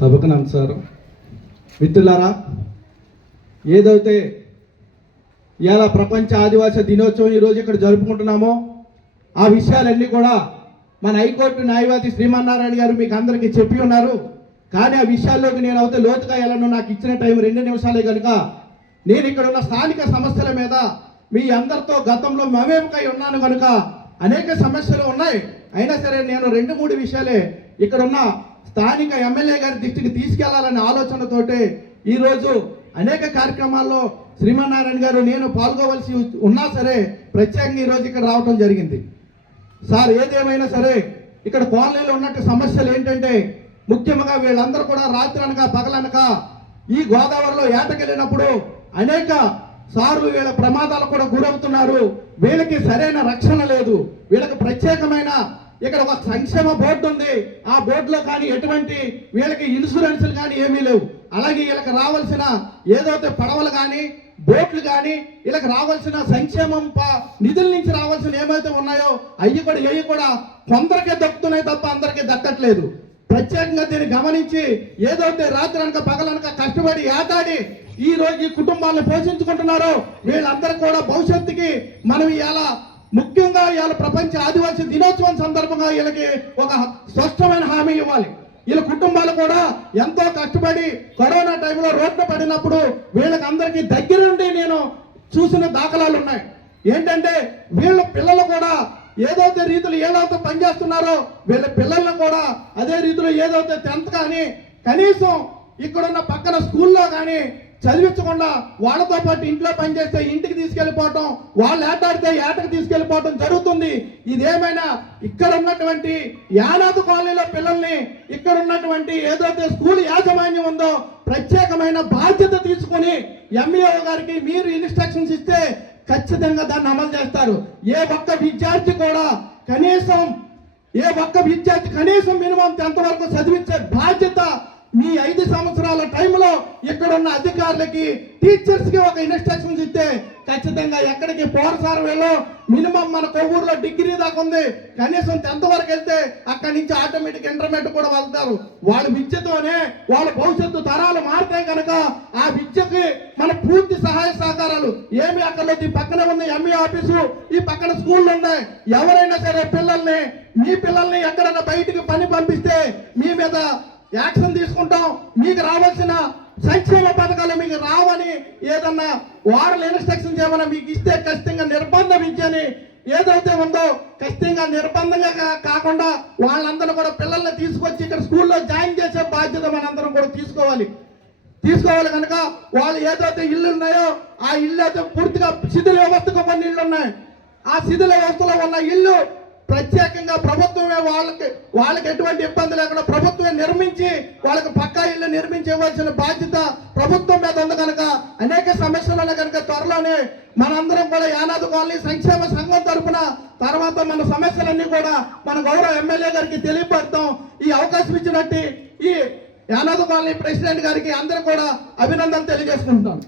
సభకు నమస్కారం. మిత్రులారా, ఏదైతే ఇవాళ ప్రపంచ ఆదివాసీ దినోత్సవం ఈరోజు ఇక్కడ జరుపుకుంటున్నామో ఆ విషయాలన్నీ కూడా మన హైకోర్టు న్యాయవాది శ్రీమన్నారాయణ గారు మీకు అందరికీ చెప్పి ఉన్నారు. కానీ ఆ విషయాల్లోకి నేను అయితే లోతుగా వెళ్ళను. నాకు ఇచ్చిన టైం 2 నిమిషాలే కనుక నేను ఇక్కడ ఉన్న స్థానిక సమస్యల మీద మీ అందరితో గతంలో మమేకమై ఉన్నాను కనుక అనేక సమస్యలు ఉన్నాయి. అయినా సరే నేను 2-3 విషయాలే ఇక్కడ ఉన్న స్థానిక ఎమ్మెల్యే గారి దృష్టికి తీసుకెళ్లాలనే ఆలోచనతోటి ఈరోజు అనేక కార్యక్రమాల్లో శ్రీమన్నారాయణ గారు నేను పాల్గొవలసి ఉన్నా సరే ప్రత్యేకంగా ఈరోజు ఇక్కడ రావడం జరిగింది. సార్, ఏదేమైనా సరే ఇక్కడ కాలనీలో ఉన్నట్టు సమస్యలు ఏంటంటే ముఖ్యంగా వీళ్ళందరూ కూడా రాత్రి అనక పగలనక ఈ గోదావరిలో ఏటకెళ్ళినప్పుడు అనేక సార్లు వీళ్ళ ప్రమాదాలు కూడా గురవుతున్నారు. వీళ్ళకి సరైన రక్షణ లేదు. వీళ్ళకి ప్రత్యేకమైన ఇక్కడ ఒక సంక్షేమ బోర్డు ఉంది. ఆ బోర్డులో కానీ ఎటువంటి వీళ్ళకి ఇన్సూరెన్స్లు కానీ ఏమీ లేవు. అలాగే వీళ్ళకి రావాల్సిన ఏదైతే పడవలు కానీ బోట్లు కానీ వీళ్ళకి రావాల్సిన సంక్షేమం నిధుల నుంచి రావాల్సిన ఏమైతే ఉన్నాయో అవి కూడా కొందరికే దక్కుతున్నాయి తప్ప అందరికీ దక్కట్లేదు. ప్రత్యేకంగా దీన్ని గమనించి ఏదైతే రాత్రి అనక పగలనక కష్టపడి ఏటాడి ఈ రోజు ఈ కుటుంబాలను పోషించుకుంటున్నారో వీళ్ళందరూ కూడా భవిష్యత్తుకి మనం ఇలా ముఖ్యంగా ఇవాళ ప్రపంచ ఆదివాసీ దినోత్సవం సందర్భంగా వీళ్ళకి ఒక స్పష్టమైన హామీ ఇవ్వాలి. వీళ్ళ కుటుంబాలు కూడా ఎంతో కష్టపడి కరోనా టైంలో రోడ్డు పడినప్పుడు వీళ్ళకి అందరికీ దగ్గర నుండి నేను చూసిన దాఖలాలు ఉన్నాయి. ఏంటంటే వీళ్ళ పిల్లలు కూడా ఏదైతే రీతిలో ఏదైతే పనిచేస్తున్నారో వీళ్ళ పిల్లలను కూడా అదే రీతిలో ఏదైతే 10th కానీ కనీసం ఇక్కడున్న పక్కన స్కూల్లో కానీ చదివించకుండా వాళ్ళతో పాటు ఇంట్లో పనిచేస్తే ఇంటికి తీసుకెళ్ళిపోవటం, వాళ్ళు ఏటాడితే ఏటకి తీసుకెళ్ళిపోవటం జరుగుతుంది. ఇదేమైనా ఇక్కడ ఉన్నటువంటి యానాదు కాలనీలో పిల్లల్ని ఇక్కడ ఉన్నటువంటి ఏదైతే స్కూల్ యాజమాన్యం ఉందో ప్రత్యేకమైన బాధ్యత తీసుకుని ఎంఈఓ గారికి మీరు ఇన్స్ట్రక్షన్స్ ఇస్తే ఖచ్చితంగా దాన్ని అమలు చేస్తారు. ఏ ఒక్క విద్యార్థి కనీసం మినిమం 10th వరకు చదివించే బాధ్యత మీ 5 సంవత్సరాల టైంలో ఇక్కడ ఉన్న అధికారులకి టీచర్స్కి ఒక ఇన్స్ట్రక్షన్స్ ఇస్తే ఖచ్చితంగా ఎక్కడికి పోరసారు వీళ్ళు మినిమం మన కొవ్వూరులో డిగ్రీ దాకా ఉంది. కనీసం 10th వరకు వెళ్తే అక్కడి నుంచి ఆటోమేటిక్ ఇంటర్మీడియట్ కూడా వెళ్తారు. వాళ్ళ విద్యతోనే వాళ్ళ భవిష్యత్తు తరాలు మారితే కనుక ఆ విద్యకి మన పూర్తి సహాయ సహకారాలు ఏమి అక్కర్లేదు. ఈ పక్కన ఉంది ఎంఈ ఆఫీసు, ఈ పక్కన స్కూళ్ళు ఉన్నాయి. ఎవరైనా సరే మీ పిల్లల్ని ఎక్కడైనా బయటికి పని పంపిస్తే మీ మీద యాక్షన్ తీసుకుంటాం. మీకు రావాల్సిన సంక్షేమ పథకాలు మీకు రావని ఏదన్నా వారల్ ఇన్స్ట్రక్షన్స్ ఏమైనా మీకు ఇస్తే ఖచ్చితంగా నిర్బంధ విద్యని ఏదైతే ఉందో ఖచ్చితంగా నిర్బంధంగా కాకుండా వాళ్ళందరూ కూడా పిల్లల్ని తీసుకొచ్చి ఇక్కడ స్కూల్లో జాయిన్ చేసే బాధ్యత మనందరం కూడా తీసుకోవాలి కనుక వాళ్ళు ఏదైతే ఇల్లు ఉన్నాయో ఆ ఇల్లు అయితే పూర్తిగా శిథిల వ్యవస్థకు కొన్ని ఇళ్ళు ఉన్నాయి. ఆ శిథిల వ్యవస్థలో ఉన్న ఇల్లు ప్రత్యేకంగా ప్రభుత్వమే వాళ్ళకి ఎటువంటి ఇబ్బంది లేకుండా ప్రభుత్వమే నిర్మించి వాళ్ళకి పక్కా ఇల్లు నిర్మించి ఇవ్వాల్సిన బాధ్యత ప్రభుత్వం మీద ఉంది కనుక అనేక సమస్యలు ఉన్నాయి కనుక త్వరలోనే మనందరం కూడా యానాదు కాలనీ సంక్షేమ సంఘం తరఫున తర్వాత మన సమస్యలన్నీ కూడా మన గౌరవ ఎమ్మెల్యే గారికి తెలియపడతాం. ఈ అవకాశం ఇచ్చినట్టు ఈ యానాదు కాలనీ ప్రెసిడెంట్ గారికి అందరూ కూడా అభినందనలు తెలియజేసుకుంటాం.